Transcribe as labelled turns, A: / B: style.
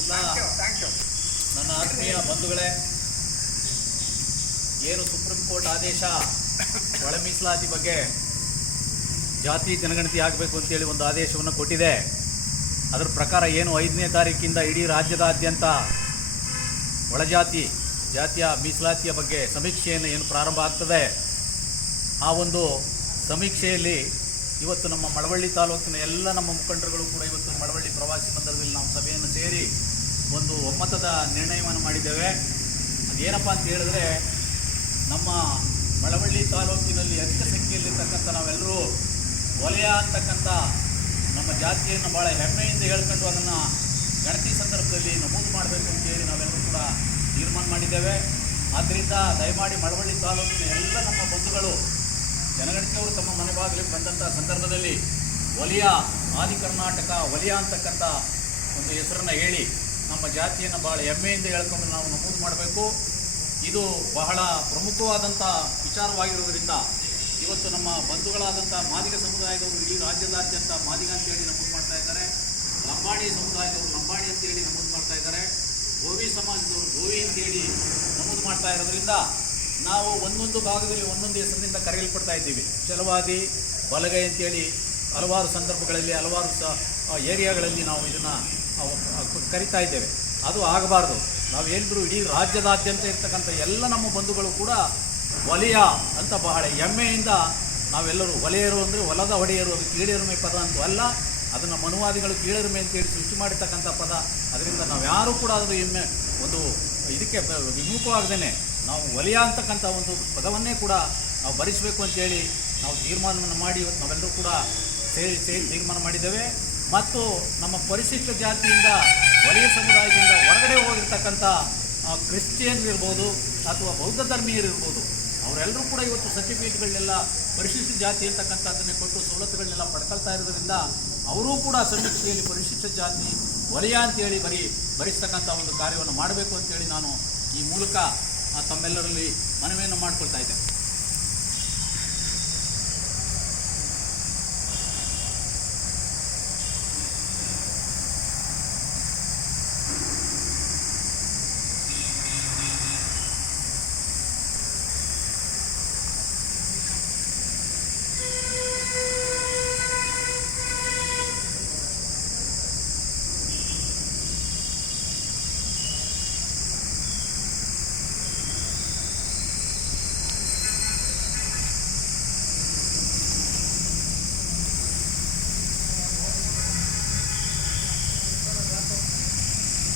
A: ಎಲ್ಲ ನನ್ನ ಆತ್ಮೀಯ ಬಂಧುಗಳೇ, ಏನು ಸುಪ್ರೀಂ ಕೋರ್ಟ್ ಆದೇಶ ಒಳ ಮೀಸಲಾತಿ ಬಗ್ಗೆ ಜಾತಿ ಜನಗಣತಿ ಆಗಬೇಕು ಅಂತೇಳಿ ಒಂದು ಆದೇಶವನ್ನು ಕೊಟ್ಟಿದೆ. ಅದರ ಪ್ರಕಾರ ಏನು ಐದನೇ ತಾರೀಕಿಂದ ಇಡೀ ರಾಜ್ಯದಾದ್ಯಂತ ಒಳಜಾತಿ ಜಾತಿಯ ಮೀಸಲಾತಿಯ ಬಗ್ಗೆ ಸಮೀಕ್ಷೆಯನ್ನು ಏನು ಪ್ರಾರಂಭ ಆಗ್ತದೆ? ಆ ಒಂದು ಸಮೀಕ್ಷೆಯಲ್ಲಿ ಇವತ್ತು ನಮ್ಮ ಮಳವಳ್ಳಿ ತಾಲೂಕಿನ ಎಲ್ಲ ನಮ್ಮ ಮುಖಂಡರುಗಳು ಕೂಡ ಇವತ್ತು ಮಳವಳ್ಳಿ ಪ್ರವಾಸಿ ಮಂದಿರದಲ್ಲಿ ನಾವು ಸಭೆಯನ್ನು ಸೇರಿ ಒಂದು ಒಮ್ಮತದ ನಿರ್ಣಯವನ್ನು ಮಾಡಿದ್ದೇವೆ. ಅದೇನಪ್ಪ ಅಂತ ಹೇಳಿದ್ರೆ, ನಮ್ಮ ಮಳವಳ್ಳಿ ತಾಲೂಕಿನಲ್ಲಿ ಅಧಿಕ ಸಂಖ್ಯೆಯಲ್ಲಿರ್ತಕ್ಕಂಥ ನಾವೆಲ್ಲರೂ ವಲಯ ಅಂತಕ್ಕಂಥ ನಮ್ಮ ಜಾತಿಯನ್ನು ಭಾಳ ಹೆಮ್ಮೆಯಿಂದ ಹೇಳ್ಕೊಂಡು ಅದನ್ನು ಗಣತಿ ಸಂದರ್ಭದಲ್ಲಿ ನಮೂದು ಮಾಡಬೇಕು ಅಂತೇಳಿ ನಾವೆಲ್ಲರೂ ಕೂಡ ತೀರ್ಮಾನ ಮಾಡಿದ್ದೇವೆ. ಆದ್ದರಿಂದ ದಯಮಾಡಿ ಮಳವಳ್ಳಿ ತಾಲೂಕಿನ ಎಲ್ಲ ನಮ್ಮ ಬಂಧುಗಳು ಜನಗಣತಿಯವರು ತಮ್ಮ ಮನೆ ಬಾಗಿಲಿಗೆ ಬಂದಂಥ ಸಂದರ್ಭದಲ್ಲಿ ವಲಯ ಆದಿ ಕರ್ನಾಟಕ ವಲಯ ಅಂತಕ್ಕಂಥ ಒಂದು ಹೆಸರನ್ನು ಹೇಳಿ ನಮ್ಮ ಜಾತಿಯನ್ನು ಭಾಳ ಹೆಮ್ಮೆಯಿಂದ ಹೇಳ್ಕೊಂಡು ನಾವು ನಮೂದು ಮಾಡಬೇಕು. ಇದು ಬಹಳ ಪ್ರಮುಖವಾದಂಥ ವಿಚಾರವಾಗಿರುವುದರಿಂದ ಇವತ್ತು ನಮ್ಮ ಬಂಧುಗಳಾದಂಥ ಮಾದಿಗ ಸಮುದಾಯದವರು ಇಡೀ ರಾಜ್ಯದಾದ್ಯಂತ ಮಾದಿಗ ಅಂತೇಳಿ ನಮೂದು ಮಾಡ್ತಾ ಇದ್ದಾರೆ. ಲಂಬಾಣಿ ಸಮುದಾಯದವರು ಲಂಬಾಣಿ ಅಂತೇಳಿ ನಮೂದು ಮಾಡ್ತಾ ಇದ್ದಾರೆ. ಗೋವಿ ಸಮಾಜದವರು ಗೋವಿ ಅಂತೇಳಿ ನಮೂದು ಮಾಡ್ತಾ ಇರೋದ್ರಿಂದ ನಾವು ಒಂದೊಂದು ಭಾಗದಲ್ಲಿ ಒಂದೊಂದು ಹೆಸರಿನಿಂದ ಕರೆಯಲ್ಪಡ್ತಾ ಇದ್ದೀವಿ. ಚಲವಾದಿ ಬಲಗೈ ಅಂತೇಳಿ ಹಲವಾರು ಸಂದರ್ಭಗಳಲ್ಲಿ, ಹಲವಾರು ಸ ಏರಿಯಾಗಳಲ್ಲಿ ನಾವು ಇದನ್ನು ಕರಿತಾ ಇದ್ದೇವೆ. ಅದು ಆಗಬಾರ್ದು. ನಾವು ಏನಿದ್ರು ಇಡೀ ರಾಜ್ಯದಾದ್ಯಂತ ಇರ್ತಕ್ಕಂಥ ಎಲ್ಲ ನಮ್ಮ ಬಂಧುಗಳು ಕೂಡ ವಲಯ ಅಂತ ಬಹಳ ಹೆಮ್ಮೆಯಿಂದ ನಾವೆಲ್ಲರೂ, ವಲಯರು ಅಂದರೆ ಹೊಲದ ಒಡೆಯರು, ಅದು ಕೀಳೆರುಮೆ ಪದ ಅಂತೂ ಅಲ್ಲ, ಅದನ್ನು ಮನುವಾದಿಗಳು ಕೀಳೆರುಮೆ ಅಂತೇಳಿ ಸೃಷ್ಟಿ ಮಾಡಿರ್ತಕ್ಕಂಥ ಪದ. ಅದರಿಂದ ನಾವು ಯಾರೂ ಕೂಡ ಅದು ಹೆಮ್ಮೆ, ಒಂದು ಇದಕ್ಕೆ ವಿಮುಖವಾಗದೇನೆ. ನಾವು ವಲಯ ಅಂತಕ್ಕಂಥ ಒಂದು ಪದವನ್ನೇ ಕೂಡ ನಾವು ಭರಿಸಬೇಕು ಅಂತೇಳಿ ನಾವು ತೀರ್ಮಾನವನ್ನು ಮಾಡಿ ಇವತ್ತು ನಾವೆಲ್ಲರೂ ಕೂಡ ಸೇರಿ ಸೇರಿ ತೀರ್ಮಾನ ಮಾಡಿದ್ದೇವೆ. ಮತ್ತು ನಮ್ಮ ಪರಿಶಿಷ್ಟ ಜಾತಿಯಿಂದ ವಲಯ ಸಮುದಾಯದಿಂದ ಹೊರಗಡೆ ಹೋಗಿರ್ತಕ್ಕಂಥ ಕ್ರಿಶ್ಚಿಯನ್ ಇರ್ಬೋದು ಅಥವಾ ಬೌದ್ಧ ಧರ್ಮೀಯರು ಇರ್ಬೋದು, ಅವರೆಲ್ಲರೂ ಕೂಡ ಇವತ್ತು ಸರ್ಟಿಫಿಕೇಟ್ಗಳನ್ನೆಲ್ಲ ಪರಿಶಿಷ್ಟ ಜಾತಿ ಅಂತಕ್ಕಂಥದ್ದನ್ನೇ ಕೊಟ್ಟು ಸವಲತ್ತುಗಳನ್ನೆಲ್ಲ ಪಡ್ಕೊಳ್ತಾ ಇರೋದ್ರಿಂದ ಅವರೂ ಕೂಡ ಸಮೀಕ್ಷೆಯಲ್ಲಿ ಪರಿಶಿಷ್ಟ ಜಾತಿ ವಲಯ ಅಂತೇಳಿ ಬರೀ, ಭರಿಸ್ತಕ್ಕಂಥ ಒಂದು ಕಾರ್ಯವನ್ನು ಮಾಡಬೇಕು ಅಂತೇಳಿ ನಾನು ಈ ಮೂಲಕ ತಮ್ಮೆಲ್ಲರಲ್ಲಿ ಮನವಿಯನ್ನು ಮಾಡಿಕೊಳ್ತಾ ಇದ್ದೆ.